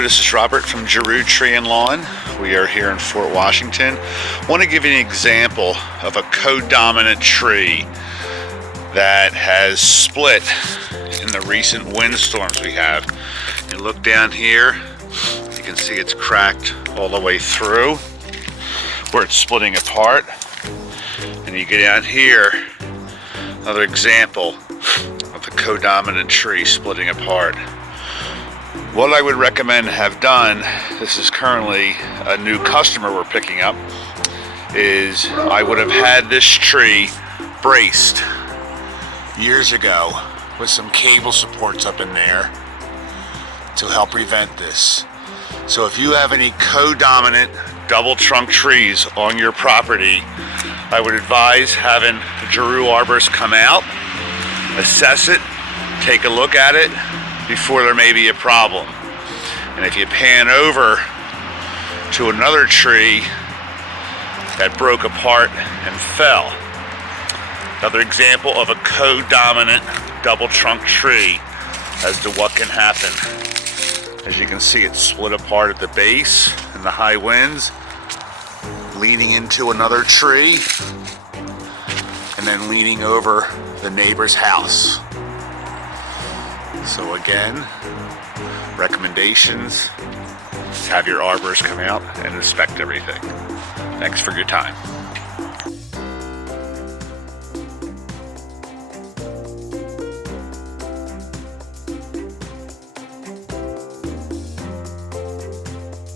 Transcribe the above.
Hello, this is Robert from Giroux Tree and Lawn. We are here in Fort Washington. I want to give you an example of a codominant tree that has split in the recent windstorms we have. You look down here, you can see it's cracked all the way through where it's splitting apart. And you get down here, another example of the codominant tree splitting apart. What I would recommend have done, this is currently a new customer we're picking up, is I would have had this tree braced years ago with some cable supports up in there to help prevent this. So if you have any codominant double trunk trees on your property, I would advise having the Giroux arborist come out, assess it, take a look at it before there may be a problem. And if you pan over to another tree that broke apart and fell, another example of a codominant double trunk tree as to what can happen. As you can see, it's split apart at the base in the high winds, leaning into another tree, and then leaning over the neighbor's house. So again, recommendations, have your arborist come out and inspect everything. Thanks for your time.